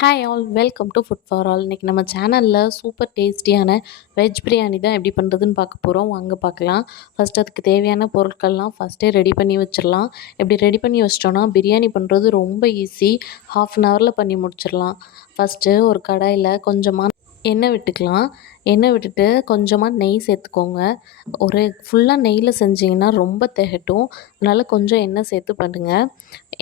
Hi all welcome to food for all இன்றைக்கி நம்ம சேனலில் சூப்பர் டேஸ்டியான வெஜ் பிரியாணி தான் எப்படி பண்ணுறதுன்னு பார்க்க போகிறோம் வாங்க பார்க்கலாம். ஃபஸ்ட் அதுக்கு தேவையான பொருட்கள்லாம் ஃபஸ்ட்டே ரெடி பண்ணி வச்சிடலாம். எப்படி ரெடி பண்ணி வச்சிட்டோன்னா பிரியாணி பண்ணுறது ரொம்ப ஈஸி ஹாஃப் அன் ஹவரில் பண்ணி முடிச்சிடலாம். ஃபஸ்ட்டு ஒரு கடாயில் கொஞ்சமாக எண்ணெய் விட்டுக்கலாம். எண்ணெய் விட்டுட்டு கொஞ்சமாக நெய் சேர்த்துக்கோங்க. ஒரு ஃபுல்லாக நெய்யில் செஞ்சிங்கன்னா ரொம்ப திகட்டும். அதனால் கொஞ்சம் எண்ணெய் சேர்த்து பண்ணுங்கள்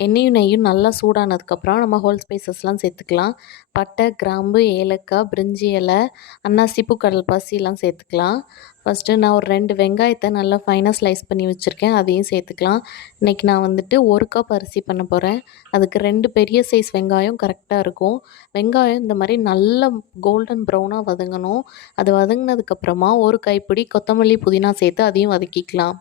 எண்ணெயும் நெய்யும் நல்லா சூடானதுக்கப்புறம் நம்ம ஹோல் ஸ்பைசஸ்லாம் சேர்த்துக்கலாம். பட்டை கிராம்பு ஏலக்காய் பிரிஞ்சி இலை அன்னாசிப்பூ கடல் பாசிலாம் சேர்த்துக்கலாம். ஃபஸ்ட்டு நான் ஒரு ரெண்டு வெங்காயத்தை நல்லா ஃபைனாக ஸ்லைஸ் பண்ணி வச்சுருக்கேன். அதையும் சேர்த்துக்கலாம். இன்றைக்கி நான் வந்துட்டு ஒரு கப் அரிசி பண்ண போகிறேன் அதுக்கு ரெண்டு பெரிய சைஸ் வெங்காயம் கரெக்டாக இருக்கும். வெங்காயம் இந்த மாதிரி நல்ல கோல்டன் ப்ரௌனாக வதங்கணும். அது வதங்கினதுக்கப்புறமா ஒரு கைப்பிடி கொத்தமல்லி புதினா சேர்த்து அதையும் வதக்கிக்கலாம்.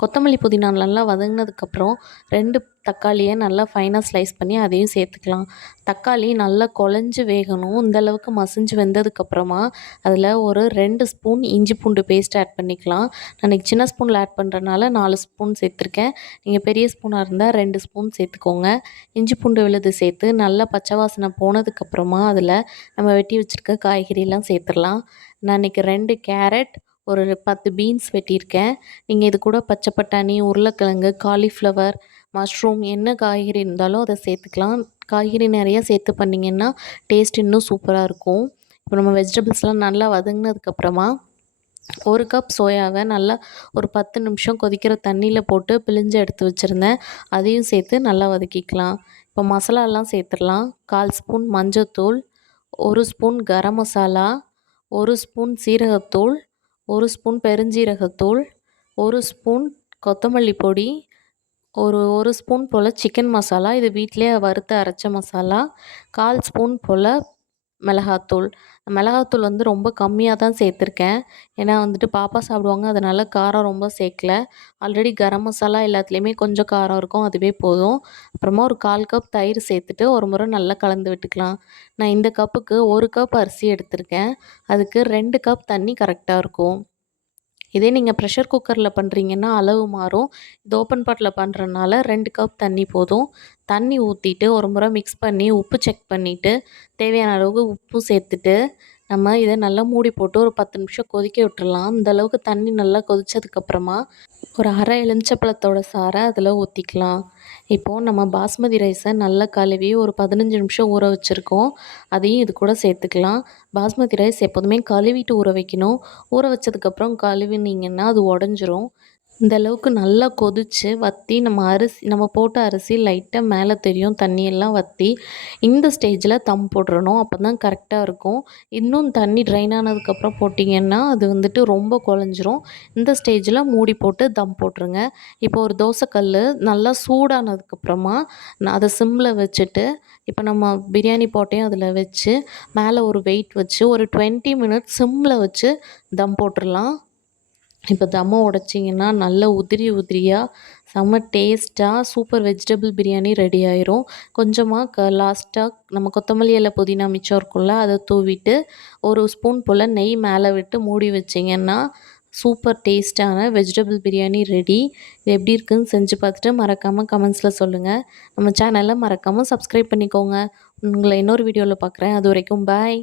கொத்தமல்லி புதினா நல்லா வதங்கினதுக்கப்புறம் ரெண்டு தக்காளியை நல்லா ஃபைனாக ஸ்லைஸ் பண்ணி அதையும் சேர்த்துக்கலாம். தக்காளி நல்லா குழஞ்சி வேகணும். இந்தளவுக்கு மசிஞ்சு வெந்ததுக்கப்புறமா அதில் ஒரு ரெண்டு ஸ்பூன் இஞ்சி பூண்டு பேஸ்ட் ஆட் பண்ணிக்கலாம். நான் சின்ன ஸ்பூனில் ஆட் பண்ணுறனால நாலு ஸ்பூன் சேர்த்துருக்கேன். நீங்கள் பெரிய ஸ்பூனாக இருந்தால் ரெண்டு ஸ்பூன் சேர்த்துக்கோங்க. இஞ்சி பூண்டு விழுது சேர்த்து நல்லா பச்சை வாசனை போனதுக்கப்புறமா அதில் நம்ம வெட்டி வச்சுருக்க காய்கறிலாம் சேர்த்துடலாம். நான் இன்றைக்கி ரெண்டு கேரட் ஒரு பத்து பீன்ஸ் வெட்டியிருக்கேன். நீங்கள் இது கூட பச்சை பட்டாணி உருளைக்கிழங்கு காலிஃப்ளவர் மஷ்ரூம் என்ன காய்கறி இருந்தாலும் அதை சேர்த்துக்கலாம். காய்கறி நிறையா சேர்த்து பண்ணிங்கன்னா டேஸ்ட் இன்னும் சூப்பராக இருக்கும். இப்போ நம்ம வெஜிடபிள்ஸ்லாம் நல்லா வதங்கினதுக்கப்புறமா ஒரு கப் சோயாவை நல்லா ஒரு பத்து நிமிஷம் கொதிக்கிற தண்ணியில் போட்டு பிழிஞ்சு எடுத்து வச்சுருந்தேன். அதையும் சேர்த்து நல்லா வதக்கிக்கலாம். இப்போ மசாலாலாம் சேர்த்துடலாம். கால் ஸ்பூன் மஞ்சத்தூள் ஒரு ஸ்பூன் கரம் மசாலா ஒரு ஸ்பூன் சீரகத்தூள் ஒரு ஸ்பூன் பெருஞ்சீரகத்தூள் ஒரு ஸ்பூன் கொத்தமல்லி பொடி ஒரு ஒரு ஸ்பூன் போல் சிக்கன் மசாலா. இது வீட்டிலே வறுத்து அரைச்ச மசாலா. கால் ஸ்பூன் போல் மிளகாத்தூள். மிளகாத்தூள் வந்து ரொம்ப கம்மியாக தான் சேர்த்துருக்கேன். ஏன்னா வந்துட்டு பாப்பா சாப்பிடுவாங்க அதனால் காரம் ரொம்ப சேர்க்கல. ஆல்ரெடி கரம் மசாலா எல்லாத்துலேயுமே கொஞ்சம் காரம் இருக்கும் அதுவே போதும். அப்புறமா ஒரு கால் கப் தயிர் சேர்த்துட்டு ஒரு முறை நல்லா கலந்து விட்டுக்கலாம். நான் இந்த கப்புக்கு ஒரு கப் அரிசி எடுத்திருக்கேன். அதுக்கு ரெண்டு கப் தண்ணி கரெக்டாக இருக்கும். இதே நீங்கள் ப்ரெஷர் குக்கரில் பண்ணுறீங்கன்னா அளவு மாறும். இது ஓப்பன் பாட்டில் பண்ணுறனால ரெண்டு கப் தண்ணி போதும். தண்ணி ஊற்றிட்டு ஒரு முறை மிக்ஸ் பண்ணி உப்பு செக் பண்ணிவிட்டு தேவையான அளவுக்கு உப்பு சேர்த்துட்டு நம்ம இதை நல்லா மூடி போட்டு ஒரு பத்து நிமிஷம் கொதிக்க விட்டுடலாம் இந்த அளவுக்கு தண்ணி நல்லா கொதித்ததுக்கப்புறமா ஒரு அரை எலுமிச்சப்பழத்தோட சாறை அதில் ஊற்றிக்கலாம் இப்போது நம்ம பாஸ்மதி ரைஸை நல்லா கழுவி ஒரு பதினஞ்சு நிமிஷம் ஊற வச்சுருக்கோம். அதையும் இது கூட சேர்த்துக்கலாம். பாஸ்மதி ரைஸ் எப்போதுமே கழுவிட்டு ஊற வைக்கணும். ஊற வச்சதுக்கப்புறம் கழுவினீங்கன்னா அது உடஞ்சிரும். இந்த அளவுக்கு நல்லா கொதித்து வற்றி நம்ம அரிசி நம்ம போட்ட அரிசி லைட்டாக மேலே தெரியும் தண்ணியெல்லாம் வற்றி இந்த ஸ்டேஜில் தம் போட்டுறணும். அப்போ தான் கரெக்டாக இருக்கும். இன்னும் தண்ணி ட்ரைன் ஆனதுக்கப்புறம் போட்டிங்கன்னா அது வந்துட்டு ரொம்ப குழஞ்சிரும். இந்த ஸ்டேஜில் மூடி போட்டு தம் போட்டுருங்க. இப்போ ஒரு தோசைக்கல் நல்லா சூடானதுக்கப்புறமா அதை சிம்மில் வச்சுட்டு இப்போ நம்ம பிரியாணி போட்டையும் அதில் வச்சு மேலே ஒரு வெயிட் வச்சு ஒரு டுவெண்ட்டி மினிட்ஸ் சிம்மில் வச்சு தம் போட்டுடலாம் இப்போ தம்மை உடச்சிங்கன்னா நல்ல உதிரி உதிரியாக செம்ம டேஸ்ட்டாக சூப்பர் வெஜிடபிள் பிரியாணி ரெடி ஆயிரும். கொஞ்சமாக க லாஸ்ட்டாக நம்ம கொத்தமல்லி இலை புதினா மிச்சம் இருக்கும்ல அதை தூவிட்டு ஒரு ஸ்பூன் போல் நெய் மேலே விட்டு மூடி வச்சிங்கன்னா சூப்பர் டேஸ்ட்டான வெஜிடபிள் பிரியாணி ரெடி இது எப்படி இருக்குன்னு செஞ்சு பார்த்துட்டு மறக்காமல் கமெண்ட்ஸில் சொல்லுங்கள் நம்ம சேனலை மறக்காமல் சப்ஸ்கிரைப் பண்ணிக்கோங்க. உங்களை இன்னொரு வீடியோவில் பார்க்குறேன் அது வரைக்கும் பாய்